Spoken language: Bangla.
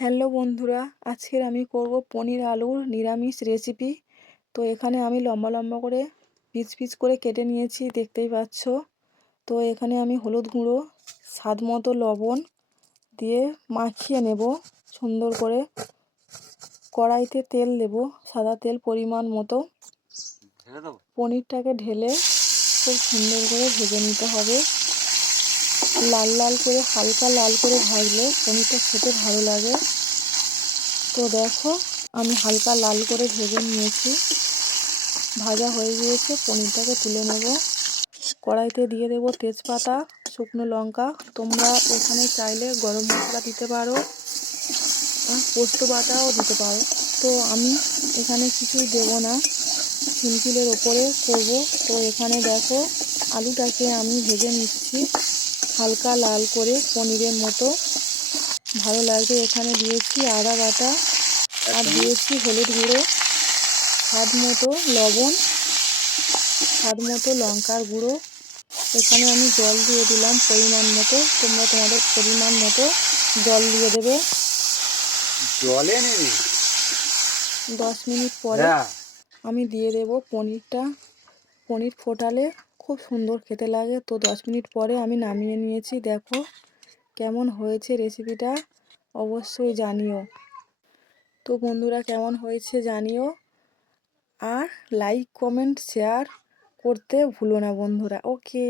হ্যালো বন্ধুরা, আজকের আমি করব পনির আলুর নিরামিষ রেসিপি। তো এখানে আমি লম্বা লম্বা করে পিস পিস করে কেটে নিয়েছি, দেখতেই পাচ্ছ। তো এখানে আমি হলুদ গুঁড়ো, স্বাদ মতো লবণ দিয়ে মাখিয়ে নেব সুন্দর করে। কড়াইতে তেল দেব, সাদা তেল পরিমাণ মতো। পনিরটাকে ঢেলে খুব সুন্দর করে ভেজে নিতে হবে। লাল লাল করে, হালকা লাল করে ভাজলে পনিরটা খেতে ভালো লাগে। তো দেখো, আমি হালকা লাল করে ভেজে নিয়েছি, ভাজা হয়ে গিয়েছে। পনিরটাকে তুলে নেব। কড়াইতে দিয়ে দেব তেজপাতা, শুকনো লঙ্কা। তোমরা এখানে চাইলে গরম মশলা দিতে পারো, পোস্ত বাটাও দিতে পারো। তো আমি এখানে কিছুই দেব না, সিম্পলের ওপরে করব। তো এখানে দেখো, আলুটাকে আমি ভেজে নিচ্ছি হালকা লাল করে পনিরের মতো, ভালো লাগবে। এখানে দিয়েছি আদা বাটা, আর দিয়েছি হলুদ গুঁড়ো, স্বাদ মতো লবণ, স্বাদ মতো লঙ্কার গুঁড়ো। এখানে আমি জল দিয়ে দিলাম পরিমাণ মতো। তোমরা তোমাদের পরিমাণ মতো জল দিয়ে দেবে। জলে নেবে 10 মিনিট পরে আমি দিয়ে দেব পনিরটা। পনির ফোটালে খুব সুন্দর খেতে লাগে। তো 10 মিনিট পরে আমি নামিয়ে নিয়েছি। দেখো কেমন হয়েছে রেসিপিটা, অবশ্যই জানিও। তো বন্ধুরা, কেমন হয়েছে জানিও, আর লাইক কমেন্ট শেয়ার করতে ভুলো না বন্ধুরা। ওকে।